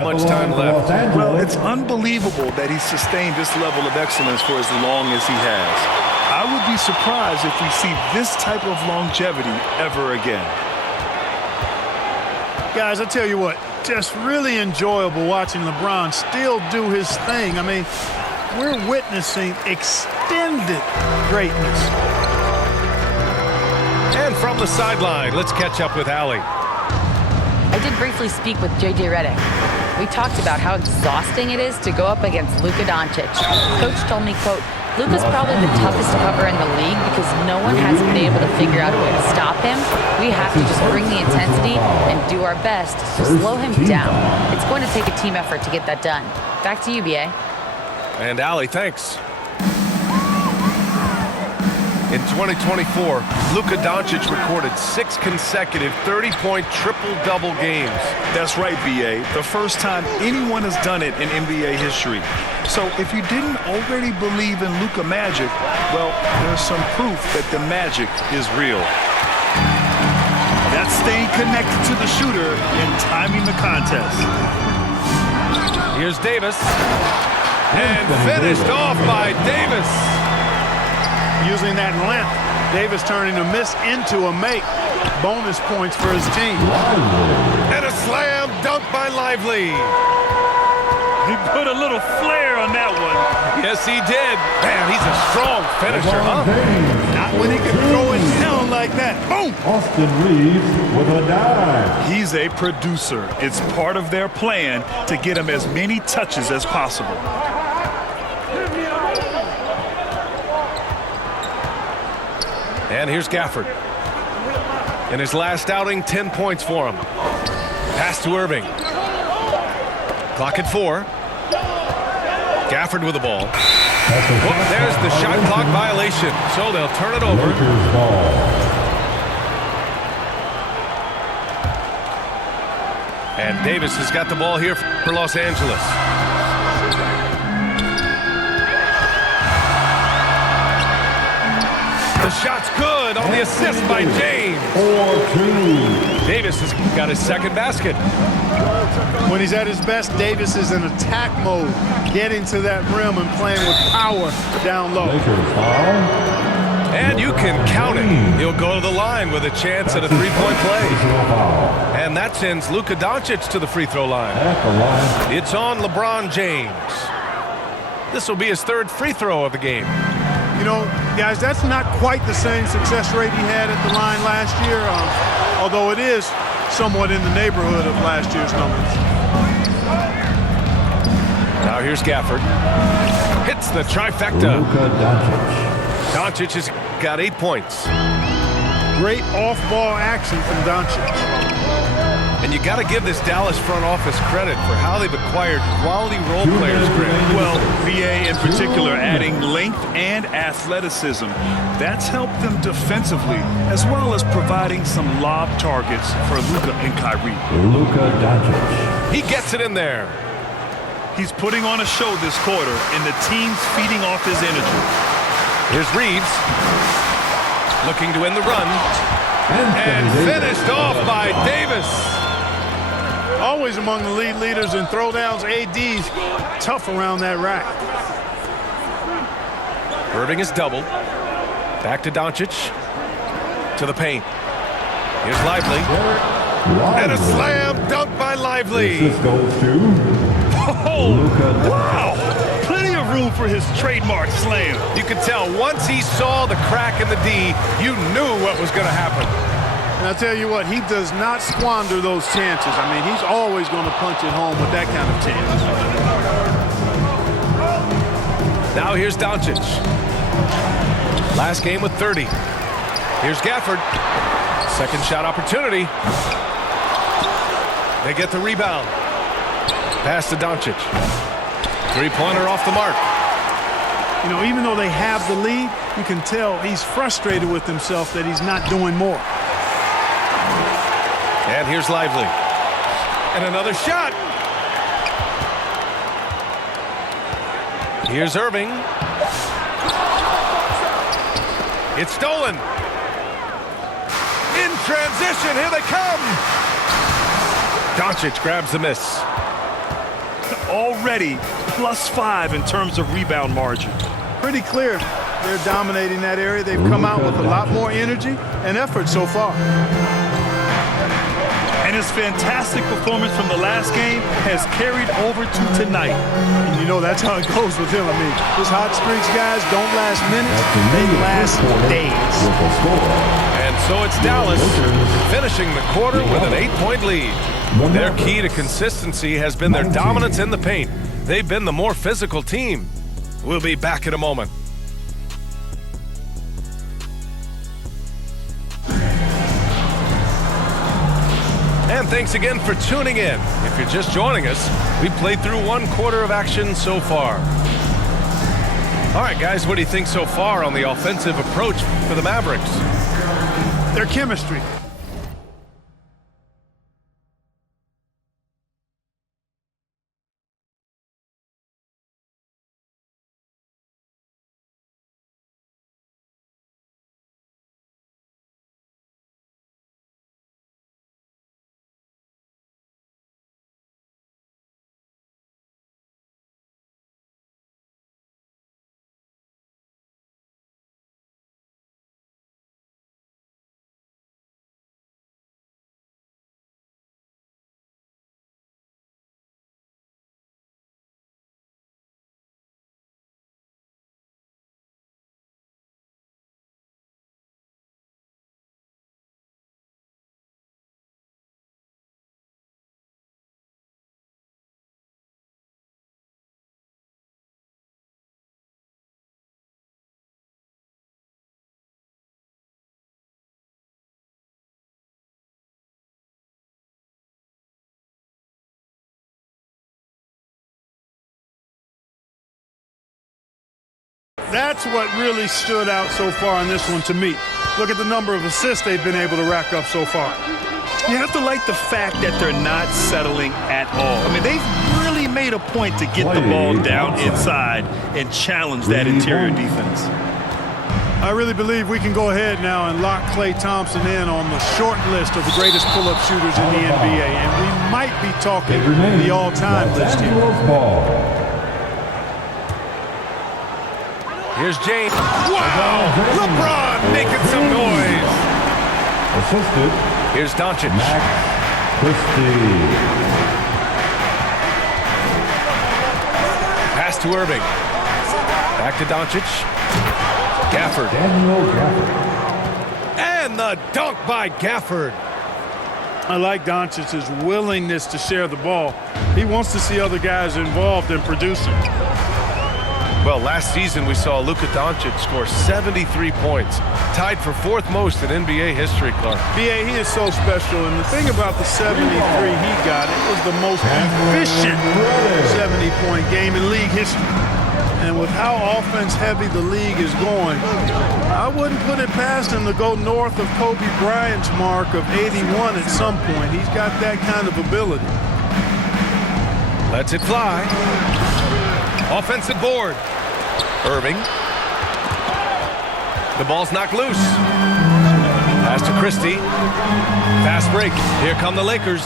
Much time left. Well, it's unbelievable that he's sustained this level of excellence for as long as he has. I would be surprised if we see this type of longevity ever again. Guys, I tell you what, just really enjoyable watching LeBron still do his thing. I mean, we're witnessing extended greatness. And from the sideline, let's catch up with Allie. I did briefly speak with J.J. Redick. We talked about how exhausting it is to go up against Luka Doncic. Coach told me, quote, Luka's probably the toughest to cover in the league because no one has been able to figure out a way to stop him. We have to just bring the intensity and do our best to slow him down. It's going to take a team effort to get that done. Back to you, B.A. And Allie, thanks. In 2024, Luka Doncic recorded 6 consecutive 30-point triple-double games. That's right, B.A. The first time anyone has done it in NBA history. So if you didn't already believe in Luka magic, well, there's some proof that the magic is real. That's staying connected to the shooter and timing the contest. Here's Davis. And finished off by Davis. Using that length, Davis turning a miss into a make. Bonus points for his team. And a slam dunk by Lively. He put a little flair on that one. Yes, he did. Man, he's a strong finisher, huh? Not when he can throw it down like that. Boom! Austin Reeves with a dive. He's a producer. It's part of their plan to get him as many touches as possible. And here's Gafford. In his last outing, 10 points for him. Pass to Irving. Clock at 4. Gafford with the ball. Well, there's the shot clock violation. So they'll turn it over. And Davis has got the ball here for Los Angeles. The shot's good on the assist by James. 4-2. Davis has got his second basket. When he's at his best, Davis is in attack mode, getting to that rim and playing with power down low. Lakers foul. And you can count it. He'll go to the line with a chance at a three-point play. And that sends Luka Doncic to the free throw line. At the line. It's on LeBron James. This will be his third free throw of the game. You know, guys, that's not quite the same success rate he had at the line last year, although it is somewhat in the neighborhood of last year's numbers. Now here's Gafford. Hits the trifecta. Luka Doncic. Doncic has got 8 points. Great off-ball action from Doncic. And you got to give this Dallas front office credit for how they've acquired quality role players, Greg. Well, VA in particular adding length and athleticism. That's helped them defensively, as well as providing some lob targets for Luka and Kyrie. Luka Doncic. He gets it in there. He's putting on a show this quarter, and the team's feeding off his energy. Here's Reeves. Looking to end the run. And finished off by Davis. Always among the lead leaders in throwdowns. AD's tough around that rack. Irving is doubled. Back to Doncic. To the paint. Here's Lively. And a slam dunk by Lively. This goes to Oh, Luka. wow! Plenty of room for his trademark slam. You could tell once he saw the crack in the D, you knew what was going to happen. And I tell you what, he does not squander those chances. I mean, he's always going to punch it home with that kind of chance. Now here's Doncic. Last game with 30. Here's Gafford. Second shot opportunity. They get the rebound. Pass to Doncic. Three-pointer off the mark. You know, even though they have the lead, you can tell he's frustrated with himself that he's not doing more. And here's Lively. And another shot. Here's Irving. It's stolen. In transition, here they come. Doncic grabs the miss. already +5 in terms of rebound margin. Pretty clear. They're dominating that area. They've come out with a lot more energy and effort so far. And his fantastic performance from the last game has carried over to tonight. And you know that's how it goes with him. I mean, those hot streaks, guys, don't last minutes. They last days. And so it's Dallas finishing the quarter with an 8-point lead. Their key to consistency has been their dominance in the paint. They've been the more physical team. We'll be back in a moment. And thanks again for tuning in. If you're just joining us, we played through one quarter of action so far. All right, guys, what do you think so far on the offensive approach for the Mavericks? Their chemistry. That's what really stood out so far in this one to me. Look at the number of assists they've been able to rack up so far. You have to like the fact that they're not settling at all. I mean, they've really made a point to get the ball down inside and challenge that interior defense. I really believe we can go ahead now and lock Klay Thompson in on the short list of the greatest pull-up shooters in the NBA, and we might be talking the all-time list here. Here's James. Wow! LeBron making some noise. Assisted. Here's Doncic. Max Christie. Pass to Irving. Back to Doncic. Gafford. Daniel Gafford. And the dunk by Gafford. I like Doncic's willingness to share the ball. He wants to see other guys involved in producing. Well, last season we saw Luka Doncic score 73 points, tied for fourth most in NBA history, Clark. B.A., he is so special, and the thing about the 73 he got, it was the most efficient 70-point game in league history. And with how offense-heavy the league is going, I wouldn't put it past him to go north of Kobe Bryant's mark of 81 at some point. He's got that kind of ability. Lets it fly. Offensive board. Irving. The ball's knocked loose. Pass to Christie. Fast break. Here come the Lakers.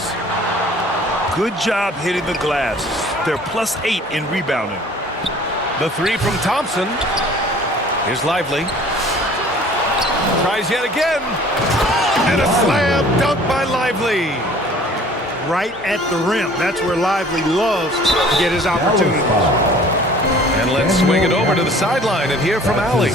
Good job hitting the glass. They're +8 in rebounding. The three from Thompson. Here's Lively. Tries yet again. And a slam dunk by Lively. Right at the rim. That's where Lively loves to get his opportunities. And let's swing it over to the sideline and hear from Allie.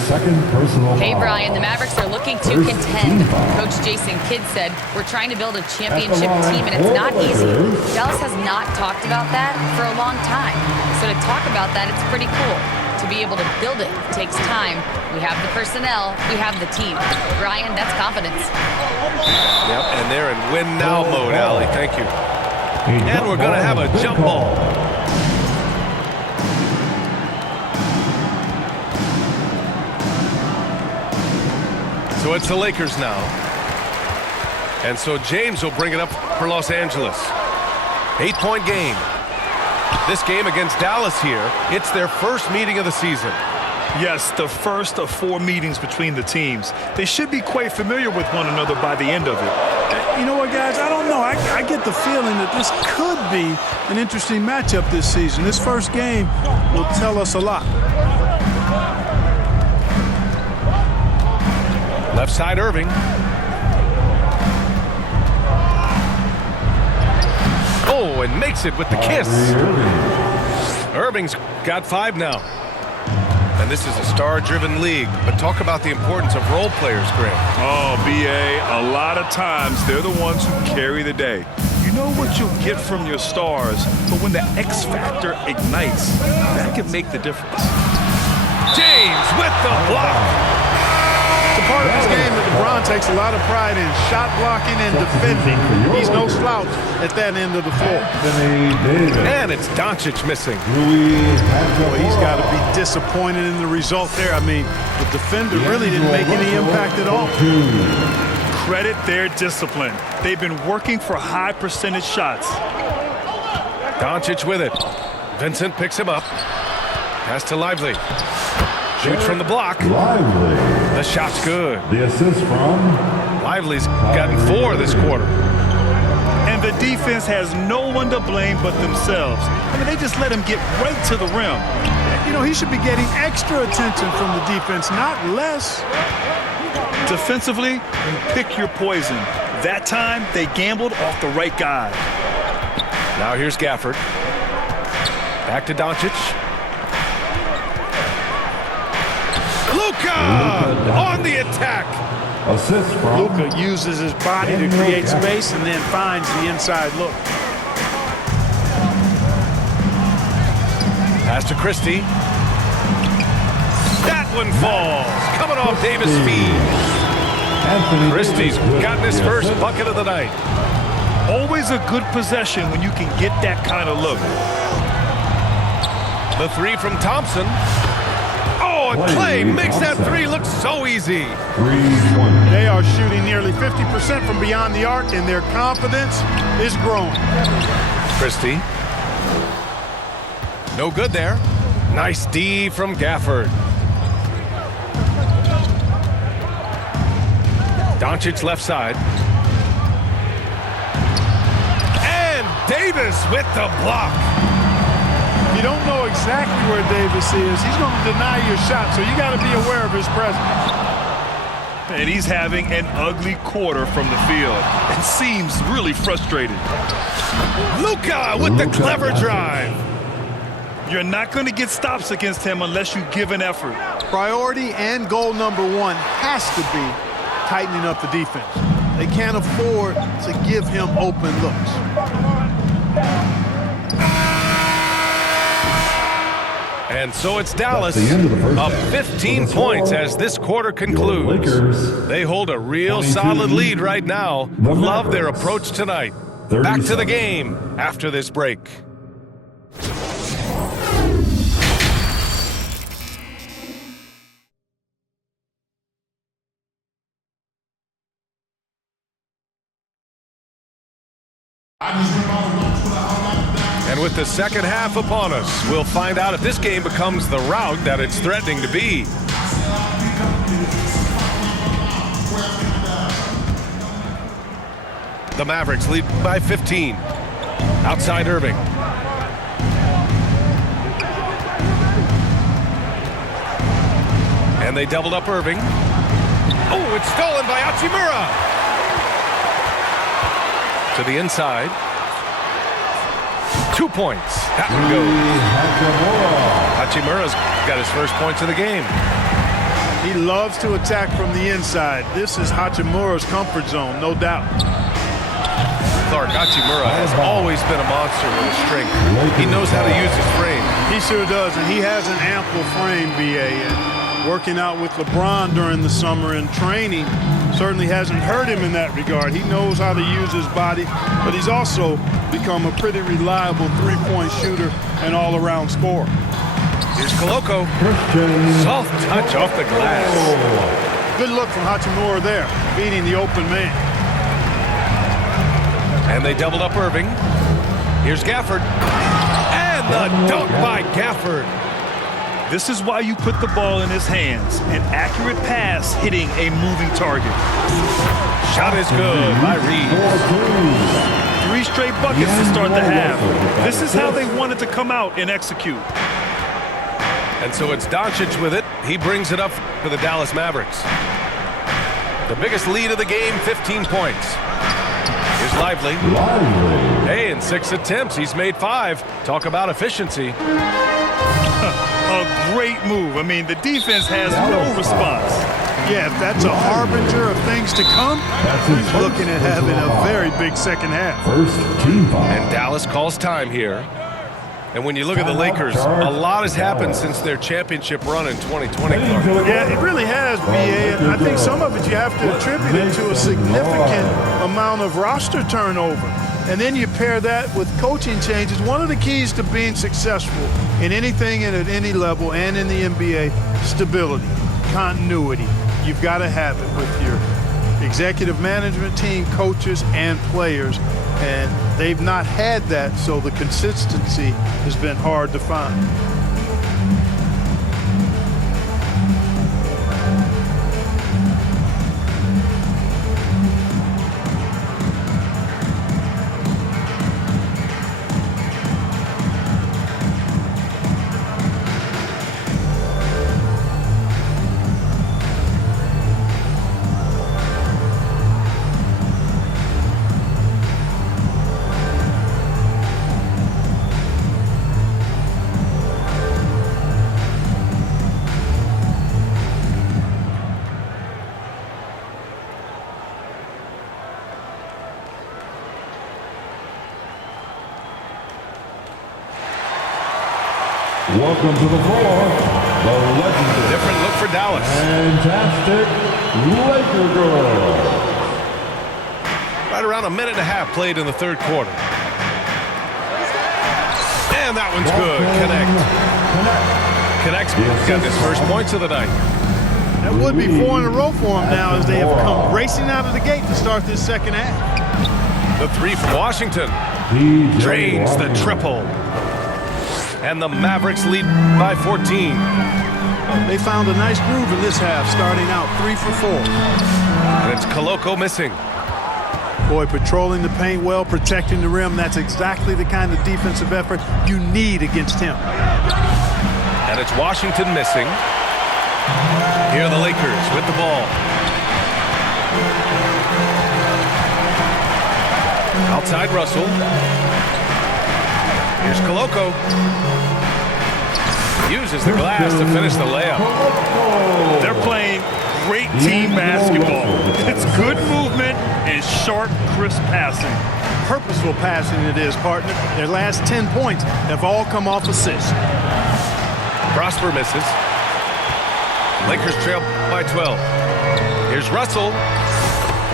Hey, Brian, the Mavericks are looking to contend. Coach Jason Kidd said, we're trying to build a championship team, and it's not easy. Dallas has not talked about that for a long time. So to talk about that, it's pretty cool. To be able to build it takes time. We have the personnel. We have the team. Brian, that's confidence. Yep, and they're in win-now mode, Allie. Thank you. And we're going to have a jump ball. So it's the Lakers now. And so James will bring it up for Los Angeles. 8-point game. This game against Dallas here, it's their first meeting of the season. Yes, the first of 4 meetings between the teams. They should be quite familiar with one another by the end of it. You know what, guys? I don't know. I get the feeling that this could be an interesting matchup this season. This first game will tell us a lot. Left side, Irving. Oh, and makes it with the kiss. Irving's got 5 now. And this is a star-driven league. But talk about the importance of role players, Greg. Oh, B.A., a lot of times they're the ones who carry the day. You know what you'll get from your stars, but when the X factor ignites, that can make the difference. James with the block. It's a part of his game that LeBron takes a lot of pride in, shot blocking and defending. He's no slouch at that end of the floor. And it's Doncic missing. Boy, he's got to be disappointed in the result there. I mean, the defender really didn't make any impact at all. Credit their discipline. They've been working for high percentage shots. Doncic with it. Vincent picks him up. Pass to Lively. Shoots from the block. Lively. The shot's good. The assist from Lively's gotten 4 this quarter. And the defense has no one to blame but themselves. I mean, they just let him get right to the rim. You know, he should be getting extra attention from the defense, not less. Defensively, you pick your poison. That time, they gambled off the right guy. Now here's Gafford. Back to Doncic. Luka on the attack. assist from Luka uses his body to create space and then finds the inside look. Pass to Christie. That one falls. Coming off Davis' feet. Christie's gotten his first bucket of the night. Always a good possession when you can get that kind of look. The three from Thompson. Oh, and Clay makes that three look so easy. 3-1. They are shooting nearly 50% from beyond the arc, and their confidence is growing. Christie. No good there. Nice D from Gafford. Doncic left side. And Davis with the block. You don't know exactly where Davis is. He's going to deny your shot, so you got to be aware of his presence. And he's having an ugly quarter from the field and seems really frustrated. Luka with the clever drive. You're not going to get stops against him unless you give an effort. Priority and goal number one has to be tightening up the defense. They can't afford to give him open looks. And so it's Dallas up 15 points as this quarter concludes. They hold a real solid lead right now. Love their approach tonight. Back to the game after this break. And with the second half upon us, we'll find out if this game becomes the rout that it's threatening to be. The Mavericks lead by 15. Outside Irving. And they doubled up Irving. Oh, it's stolen by Hachimura. To the inside. 2 points. That one goes. Hachimura's got his first points of the game. He loves to attack from the inside. This is Hachimura's comfort zone, no doubt. Clark, Hachimura has always been a monster with his strength. He knows how to use his frame. He sure does, and he has an ample frame, B.A. And working out with LeBron during the summer and training certainly hasn't hurt him in that regard. He knows how to use his body, but he's also become a pretty reliable three-point shooter and all-around scorer. Here's Koloko. Soft touch off the glass. Good look from Hachimura there, beating the open man. And they doubled up Irving. Here's Gafford. And the dunk by Gafford. This is why you put the ball in his hands. An accurate pass hitting a moving target. Shot is good by Reeves. 3 straight buckets to start the half. This is how they wanted to come out and execute. And so it's Doncic with it. He brings it up for the Dallas Mavericks. The biggest lead of the game, 15 points. Here's Lively. Hey, in 6 attempts, he's made 5. Talk about efficiency. A great move. I mean, the defense has no response. Yeah, if that's a harbinger of things to come, he's looking at having a very big second half. First team foul. And Dallas calls time here. And when you look at the Lakers, a lot has happened since their championship run in 2020. Yeah, it really has, B.A., and I think some of it you have to attribute it to a significant amount of roster turnover. And then you pair that with coaching changes. One of the keys to being successful in anything and at any level and in the NBA, stability, continuity. You've got to have it with your executive management team, coaches, and players. And they've not had that, so the consistency has been hard to find. Welcome to the floor, the legendary. Different look for Dallas. Fantastic Laker girls. Right around a minute and a half played in the third quarter. And that one's good. Connect's got his first points of the night. That would be 4 in a row for them now as they have come racing out of the gate to start this second half. The 3 from Washington. Drains the triple. And the Mavericks lead by 14. They found a nice groove in this half, starting out 3 for 4. And it's Koloko missing. Boy, patrolling the paint well, protecting the rim. That's exactly the kind of defensive effort you need against him. And it's Washington missing. Here are the Lakers with the ball. Outside Russell. Here's Koloko. Uses the glass to finish the layup. They're playing great team basketball. It's good movement and sharp, crisp passing. Purposeful passing it is, partner. Their last 10 points have all come off assists. Prosper misses. Lakers trail by 12. Here's Russell.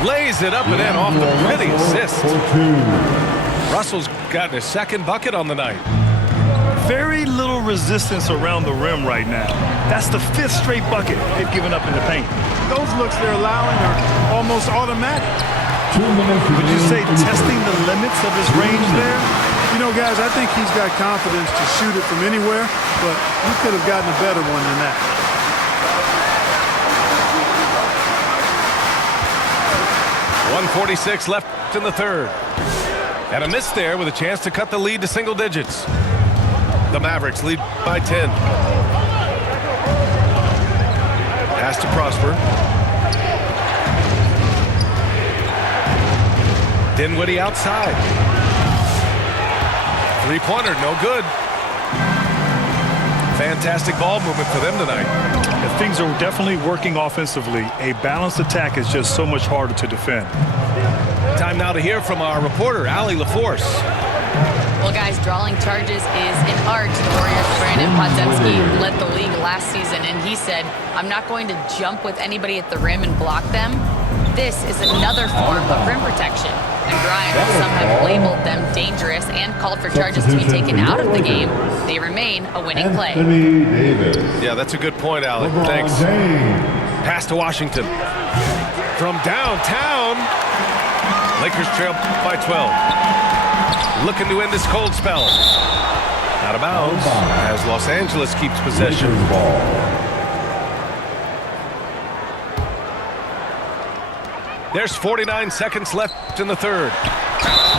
Lays it up and in off the pretty assist. Russell's gotten his second bucket on the night. Very little resistance around the rim right now. That's the 5th straight bucket they've given up in the paint. Those looks they're allowing are almost automatic. 2 minutes. Would you say testing the limits of his range there? You know, guys, I think he's got confidence to shoot it from anywhere, but he could have gotten a better one than that. .146 left in the third. And a miss there with a chance to cut the lead to single digits. The Mavericks lead by 10. Pass to Prosper. Dinwiddie outside. Three-pointer, no good. Fantastic ball movement for them tonight. And things are definitely working offensively. A balanced attack is just so much harder to defend. Time now to hear from our reporter, Allie LaForce. Well, guys, drawing charges is an art. The Warriors' Brandon Podziemski led the league last season, and he said, I'm not going to jump with anybody at the rim and block them. This is another form of rim protection. And Brian, some have labeled them dangerous and called for charges to be taken out of the game. They remain a winning play. Yeah, that's a good point, Allie. Thanks. Pass to Washington. From downtown, Lakers trail by 12. Looking to end this cold spell. Out of bounds as Los Angeles keeps possession. Lakers ball. There's 49 seconds left in the third.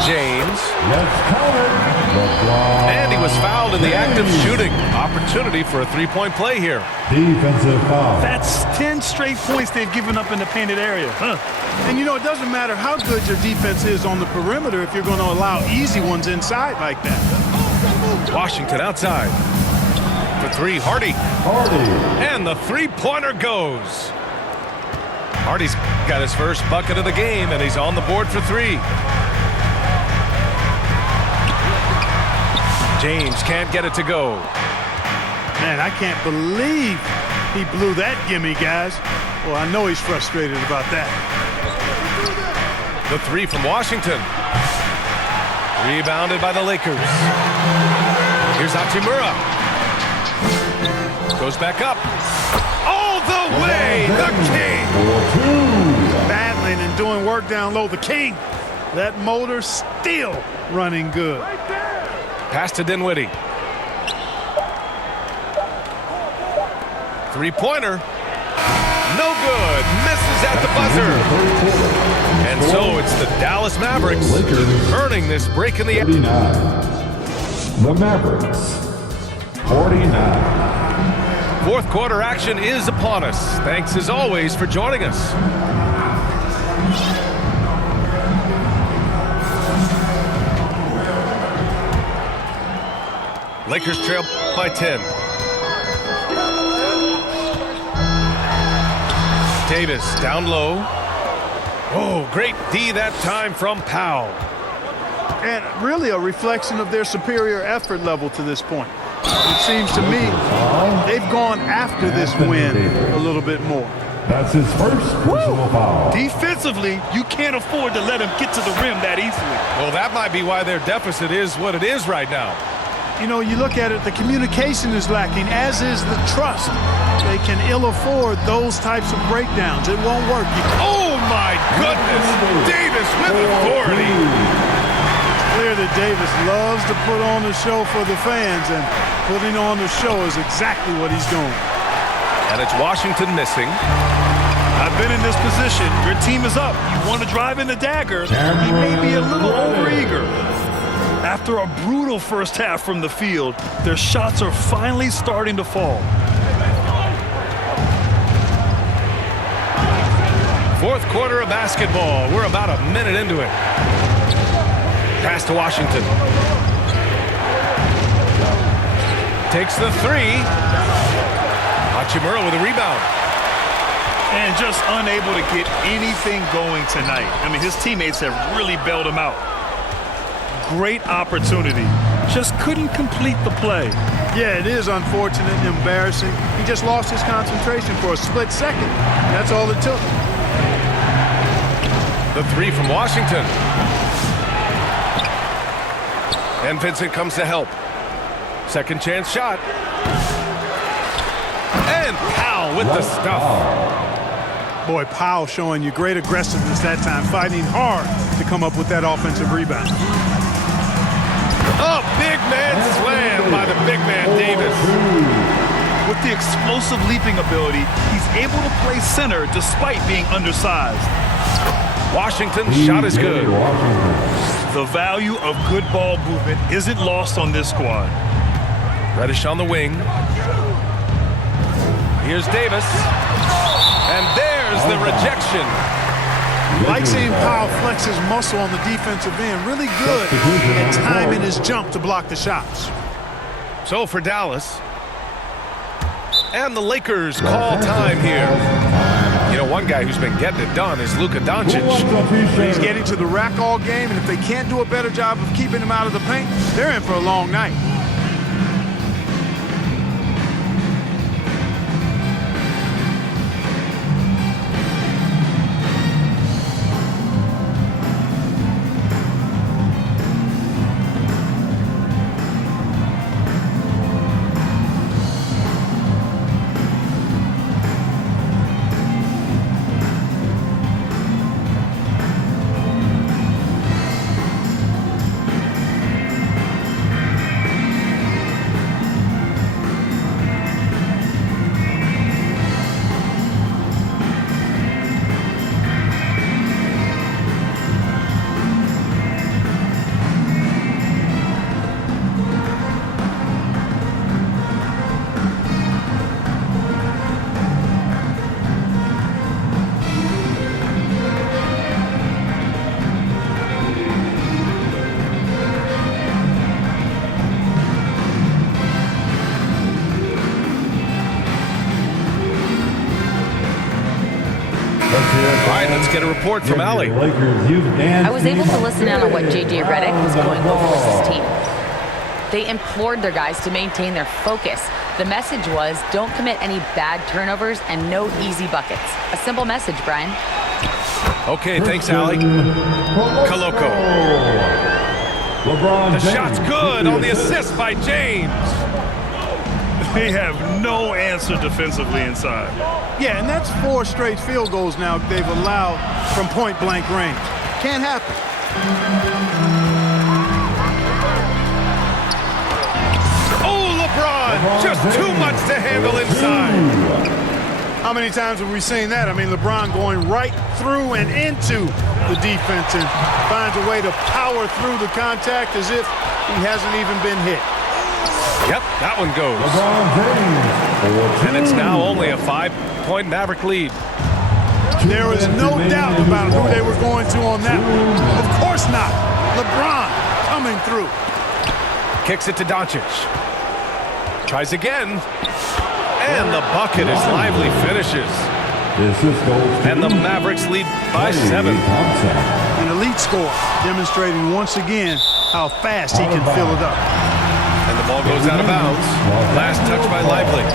James. Let's count it. And he was fouled in the act of shooting. Opportunity for a three-point play here. Defensive foul. That's 10 straight points they've given up in the painted area. And, you know, it doesn't matter how good your defense is on the perimeter if you're going to allow easy ones inside like that. Washington outside. For three, Hardy. And the three-pointer goes. Hardy's got his first bucket of the game, and he's on the board for three. James can't get it to go. Man, I can't believe he blew that gimme, guys. Well, I know he's frustrated about that. The three from Washington. Rebounded by the Lakers. Here's Hachimura. Goes back up. All the way, the King. Battling and doing work down low. The King. That motor still running good. Pass to Dinwiddie. Three-pointer. No good. Misses at the buzzer. And so it's the Dallas Mavericks earning this break in the... 49. The Mavericks. 49. Fourth quarter action is upon us. Thanks as always for joining us. Lakers trail by 10. Davis down low. Oh, great D that time from Powell. And really a reflection of their superior effort level to this point. It seems to me they've gone after this win a little bit more. That's his first personal foul. Defensively, you can't afford to let him get to the rim that easily. Well, that might be why their deficit is what it is right now. You know, you look at it, the communication is lacking, as is the trust. They can ill afford those types of breakdowns. It won't work. Oh, my goodness. Davis with authority. It's clear that Davis loves to put on the show for the fans, and putting on the show is exactly what he's doing. And it's Washington missing. I've been in this position. Your team is up. You want to drive in the dagger. He may be a little overeager. After a brutal first half from the field, their shots are finally starting to fall. Fourth quarter of basketball. We're about a minute into it. Pass to Washington. Takes the three. Hachimura with a rebound. And just unable to get anything going tonight. I mean, his teammates have really bailed him out. Great opportunity. Just couldn't complete the play. Yeah, it is unfortunate and embarrassing. He just lost his concentration for a split second. That's all it took. The three from Washington. And Vincent comes to help. Second chance shot. And Powell with the stuff. Boy, Powell showing you great aggressiveness that time, fighting hard to come up with that offensive rebound. Oh, big man slam by the big man Davis. With the explosive leaping ability, he's able to play center despite being undersized. Washington's shot is good. The value of good ball movement isn't lost on this squad. Reddish on the wing. Here's Davis. And there's the rejection. Like seeing Powell flex his muscle on the defensive end. Really good at timing his jump to block the shots. So for Dallas. And the Lakers call time here. You know, one guy who's been getting it done is Luka Doncic. He's getting to the rack all game, and if they can't do a better job of keeping him out of the paint, they're in for a long night. All right, let's get a report from Allie. I was able to listen in on what J.J. Redick was going over with his team. They implored their guys to maintain their focus. The message was, don't commit any bad turnovers and no easy buckets. A simple message, Brian. Okay, thanks, Allie. Koloko. The shot's good on the assist by James. They have no answer defensively inside. Yeah, and that's 4 straight field goals now they've allowed from point-blank range. Can't happen. Oh, LeBron, just too much to handle inside. How many times have we seen that? I mean, LeBron going right through and into the defense and finds a way to power through the contact as if he hasn't even been hit. Yep, that one goes. And it's now only a 5-point Maverick lead. There is no doubt about who they were going to on that one. Of course not. LeBron coming through. Kicks it to Doncic. Tries again. And the bucket is lively finishes. And the Mavericks lead by 7. An elite score, demonstrating once again how fast he can fill it up. And the ball goes out of bounds. Last touch by Lively.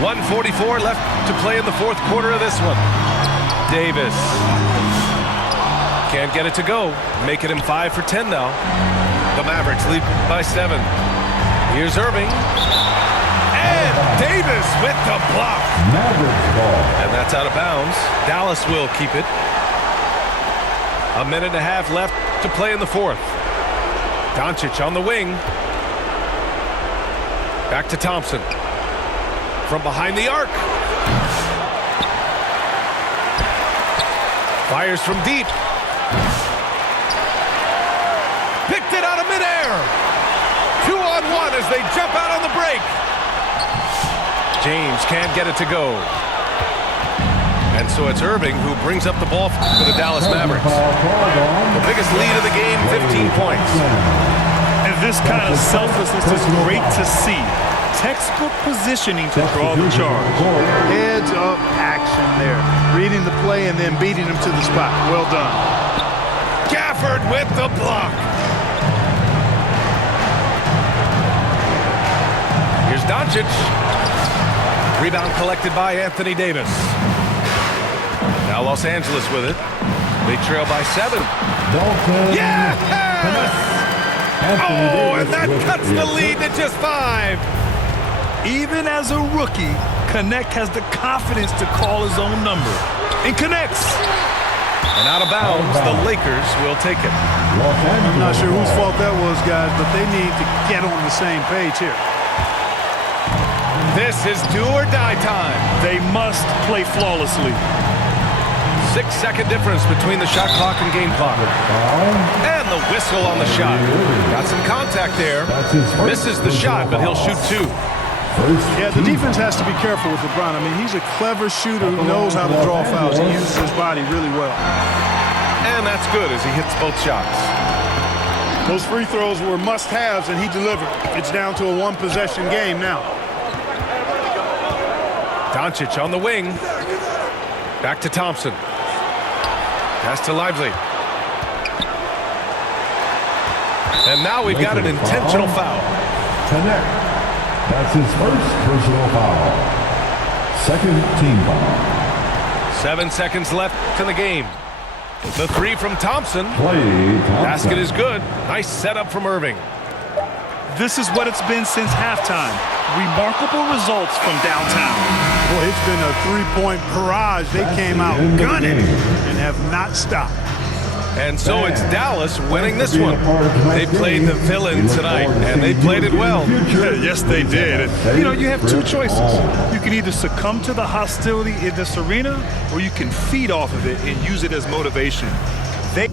1:44 left to play in the 4th quarter of this one. Davis. Can't get it to go. Making him 5 for 10 now. The Mavericks lead by 7. Here's Irving. And Davis with the block. Mavericks ball. And that's out of bounds. Dallas will keep it. 1.5 minutes left to play in the 4th. Doncic on the wing. Back to Thompson. From behind the arc. Fires from deep. Picked it out of midair. 2-on-1 as they jump out on the break. James can't get it to go. And so it's Irving who brings up the ball for the Dallas Mavericks. The biggest lead of the game, 15 points. And this kind of selflessness is great to see. Textbook positioning to draw the charge. Heads up action there. Reading the play and then beating him to the spot. Well done. Gafford with the block. Here's Doncic. Rebound collected by Anthony Davis. Now Los Angeles with it. They trail by 7. Yes! Oh, and that cuts the lead to just 5. Even as a rookie, Connect has the confidence to call his own number. And connects. And out of bounds, the Lakers will take it. I'm not sure whose fault that was, guys, but they need to get on the same page here. This is do or die time. They must play flawlessly. 6-second difference between the shot clock and game clock. And the whistle on the shot. Got some contact there. Misses the shot, but he'll shoot 2. Yeah, the defense has to be careful with LeBron. I mean, he's a clever shooter who knows how to draw fouls. He uses his body really well. And that's good as he hits both shots. Those free throws were must-haves, and he delivered. It's down to a 1-possession game now. Doncic on the wing. Back to Thompson. Pass to Lively. And now we've got an intentional foul. Connect. That's his first personal foul. Second team foul. 7 seconds left in the game. The 3 from Thompson. Thompson. Basket is good. Nice setup from Irving. This is what it's been since halftime. Remarkable results from downtown. Boy, it's been a 3-point barrage. They came out gunning and have not stopped. And so it's Dallas winning this one. They played the villain tonight, and they played it well. Yes, they did. And, you have 2 choices. You can either succumb to the hostility in this arena, or you can feed off of it and use it as motivation. They